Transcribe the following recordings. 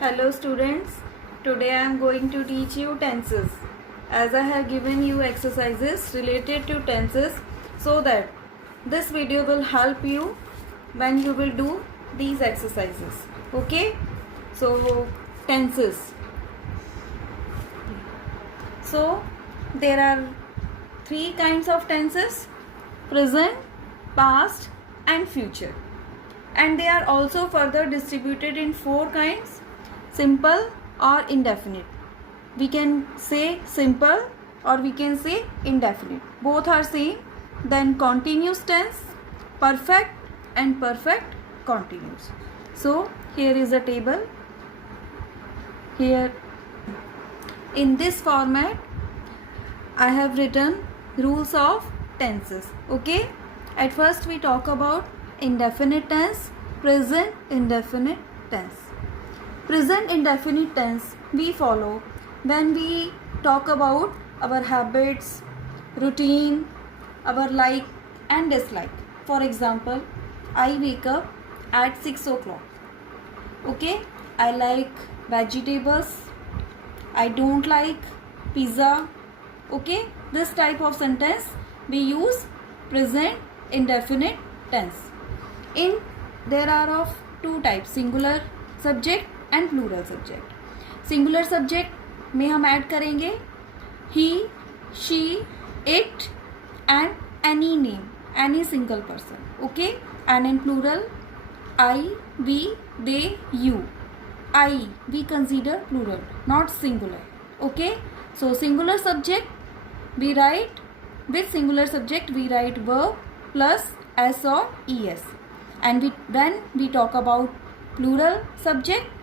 Hello students, today I am going to teach you tenses as I have given you exercises related to tenses so that this video will help you when you will do these exercises. Okay, so tenses. So there are three kinds of tenses: present, past and future, and they are also further distributed in four kinds: simple or indefinite. We can say simple or we can say indefinite. Both are same. Then continuous tense, perfect and perfect continuous. So here is a table. Here in this format I have written rules of tenses. Okay. At first we talk about indefinite tense, present indefinite tense. Present indefinite tense we follow when we talk about our habits, routine, our like and dislike. For example, I wake up at 6 o'clock. Okay, I like vegetables. I don't like pizza. Okay, this type of sentence we use present indefinite tense. There are of two types: singular subject and plural subject. Singular subject में हम add करेंगे he, she, it and any name, any single person. Okay. And in plural I, we, they, you. I we consider plural, not singular. Okay. So singular subject we write, with singular subject we write verb plus S और E S. And when we talk about plural subject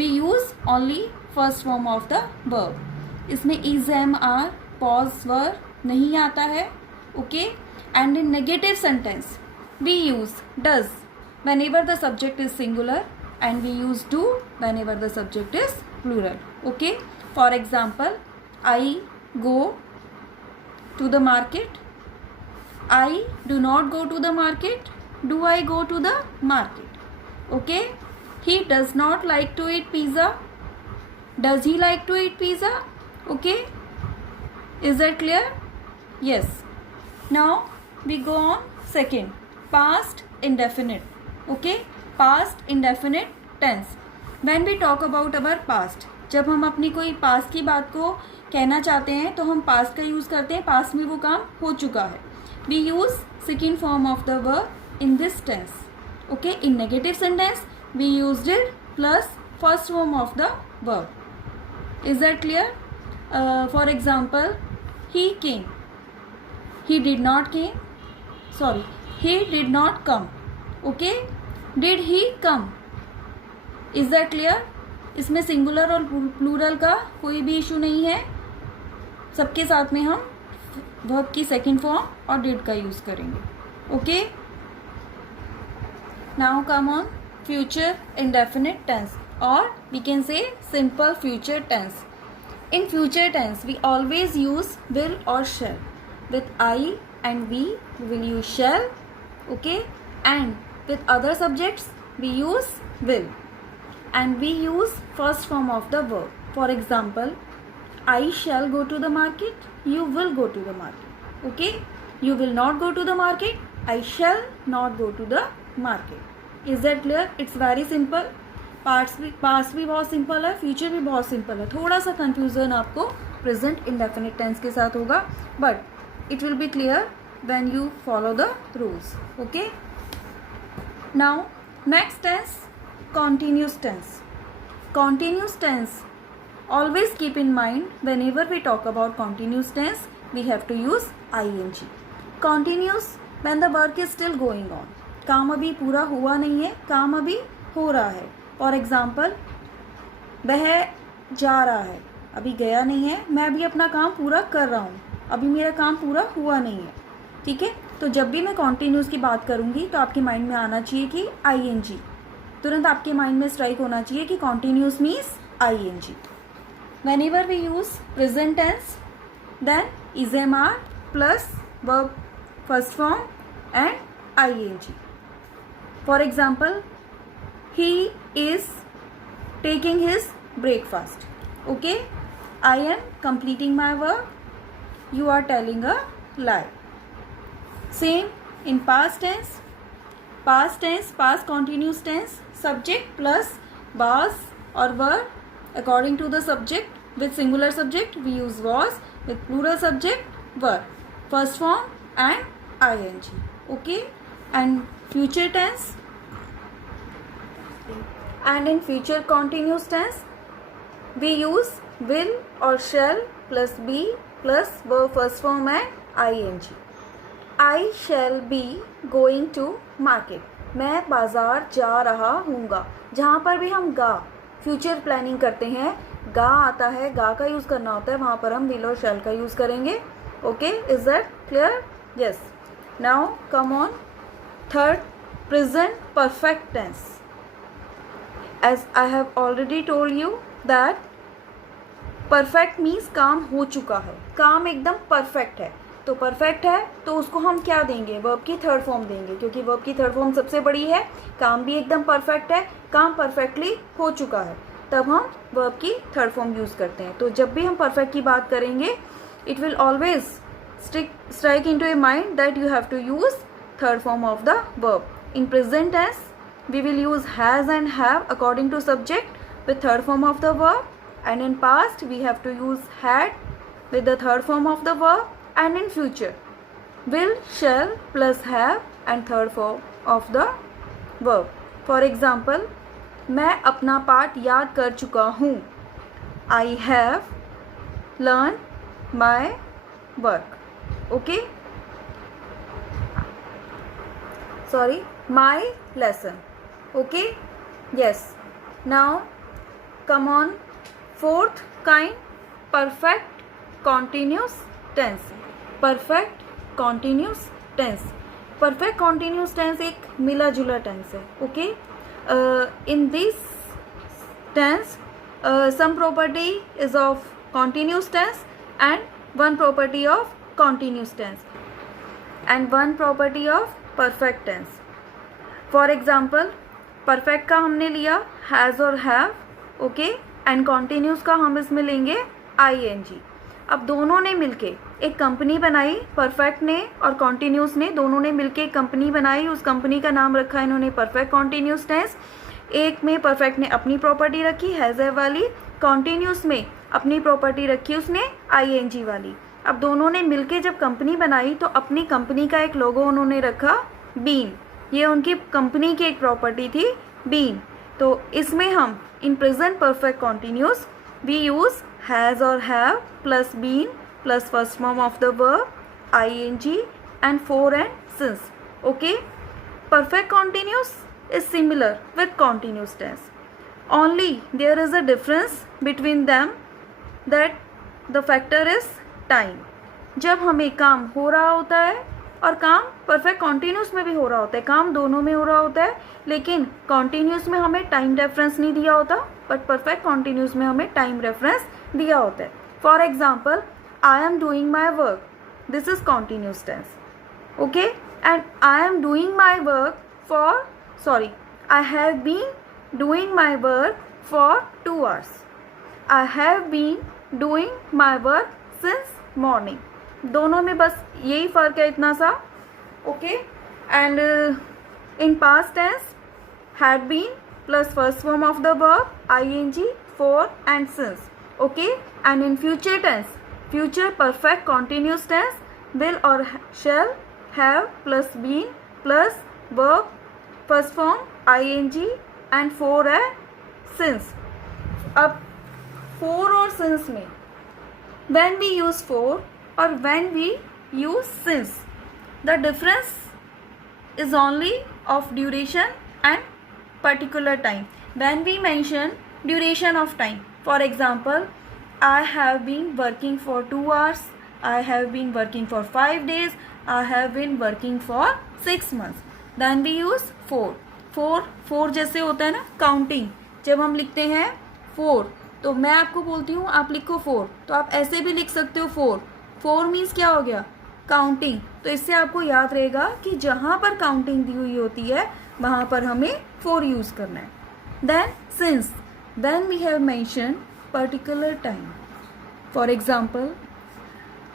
we use only first form of the verb. इसमें is, am, are, was, were नहीं आता है. Okay. And in negative sentence we use does whenever the subject is singular and we use do whenever the subject is plural. Okay. For example, I go to the market. I do not go to the market. Do I go to the market? Okay. He does not like to eat pizza. Does he like to eat pizza? Okay. Is that clear? Yes. Now we go on second. Past indefinite. Okay. Past indefinite tense. When we talk about our past, जब हम अपनी कोई past की बात को कहना चाहते हैं तो हम past का यूज़ करते हैं. past में वो काम हो चुका है. We use second form of the verb in this tense. Okay. In negative sentence we used it plus first form of the verb. Is that clear? For example, he came. He did not came. Sorry, he did not come. Okay. Did he come? Is that clear? इसमें singular और plural का कोई भी issue नहीं है. सबके साथ में हम वर्ब की सेकेंड फॉर्म और डिड का यूज़ करेंगे. Okay. Now come on future indefinite tense, or we can say simple future tense. In future tense we always use will or shall. With I and we will use shall. Okay. And with other subjects we use will, and we use first form of the verb. For example, I shall go to the market. You will go to the market. Okay. You will not go to the market. I shall not go to the market. Is that clear? It's very simple. Past भी बहुत simple है, future भी बहुत simple है. थोड़ा सा confusion आपको present indefinite tense के साथ होगा, but it will be clear when you follow the rules. Okay. Now next tense, continuous tense. Continuous tense, always keep in mind whenever we talk about continuous tense we have to use ing. Continuous when the work is still going on. काम अभी पूरा हुआ नहीं है, काम अभी हो रहा है. फॉर एग्ज़ाम्पल, वह जा रहा है, अभी गया नहीं है. मैं अभी अपना काम पूरा कर रहा हूँ, अभी मेरा काम पूरा हुआ नहीं है. ठीक है. तो जब भी मैं कॉन्टीन्यूस की बात करूँगी तो आपके माइंड में आना चाहिए कि ing. तुरंत आपके माइंड में स्ट्राइक होना चाहिए कि continuous means ing. whenever we use present tense then is, am, are plus verb first form and ing. For example, he is taking his breakfast. Okay, I am completing my work, you are telling a lie. Same in past tense, past continuous tense, subject plus was or were according to the subject. With singular subject we use was, with plural subject were, first form and ing. Okay, and future tense, and in future continuous tense we use will or shall plus be plus verb first form and ing. I shall be going to market. मैं बाज़ार जा रहा हूँगा. जहाँ पर भी हम गा future planning करते हैं, गा आता है, गा का यूज़ करना होता है, वहाँ पर हम विल और शैल का यूज़ करेंगे. Okay, is that clear? Yes. Now come on third, present perfect tense. As I have already told you that perfect means काम हो चुका है, काम एकदम परफेक्ट है. तो परफेक्ट है तो उसको हम क्या देंगे? वर्ब की थर्ड फॉर्म देंगे, क्योंकि वर्ब की थर्ड फॉर्म सबसे बड़ी है. काम भी एकदम परफेक्ट है, काम परफेक्टली हो चुका है, तब हम वर्ब की थर्ड फॉर्म यूज़ करते हैं. तो जब भी हम परफेक्ट की बात करेंगे, it will always strike into your mind that you have to use third form of the verb. In present tense we will use has and have according to subject with third form of the verb, and in past we have to use had with the third form of the verb, and in future will, shall plus have and third form of the verb. For example, मैं अपना पाठ याद कर चुका हूँ. I have learned my work. Okay, sorry, my lesson. Okay, yes. Now come on, fourth kind, perfect continuous tense. Perfect continuous tense. Perfect continuous tense एक मिला जुला टेंस है. Okay, in this tense some property is of continuous tense and one property of continuous tense and one property of perfect tense. For example, perfect का हमने लिया has और have. Okay, and continuous का हम इसमें लेंगे ing. अब दोनों ने मिलके एक कंपनी बनाई, परफेक्ट ने और कॉन्टीन्यूस ने, दोनों ने मिलके एक कंपनी बनाई. उस कंपनी का नाम रखा इन्होंने परफेक्ट कॉन्टीन्यूस टेंस. एक में परफेक्ट ने अपनी प्रॉपर्टी रखी हैज़ हैव वाली, कॉन्टीन्यूस में अपनी प्रॉपर्टी रखी उसने ing वाली. अब दोनों ने मिलके जब कंपनी बनाई तो अपनी कंपनी का एक लोगो उन्होंने रखा बीन. ये उनकी कंपनी की एक प्रॉपर्टी थी बीन. तो इसमें हम in present perfect continuous we use has और have plus been plus first form of the verb ing and for and since. Okay, perfect continuous is similar with continuous tense, only there is a difference between them, that the factor is time. जब हमें काम हो रहा होता है और काम perfect continuous में भी हो रहा होता है, काम दोनों में हो रहा होता है, लेकिन कॉन्टीन्यूस में हमें टाइम रेफरेंस नहीं दिया होता, बट परफेक्ट कॉन्टीन्यूस में हमें टाइम रेफरेंस दिया होता है. For example, I am doing my work. This is continuous tense. Okay, and I am doing my work for, sorry, I have been doing my work for 2 hours. I have been doing my work since morning. दोनों में बस यही फ़र्क है, इतना सा. Okay, and in past tense had been plus first form of the verb ing, for and since. Okay, and in future tense, future perfect continuous tense will or shall have plus been plus verb first form ing and for and since. अब for और since में when we use for or when we use since, the difference is only of duration and particular time. When we mention duration of time, for example, I have been working for 2 hours, I have been working for 5 days, I have been working for 6 months. Then we use for. For जैसे होता है ना counting, जब हम लिखते हैं for, तो मैं आपको बोलती हूँ आप लिखो for, तो आप ऐसे भी लिख सकते हो for मीन्स क्या हो गया? काउंटिंग. तो इससे आपको याद रहेगा कि जहाँ पर काउंटिंग दी हुई होती है वहाँ पर हमें for यूज़ करना है. Then since, Then we have mentioned particular time. For example,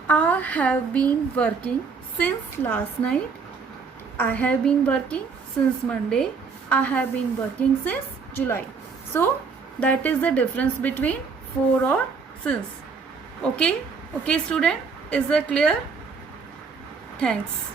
I have been working since last night. I have been working since Monday. I have been working since July. So that is the difference between for or since. Okay, student, is that clear? Thanks.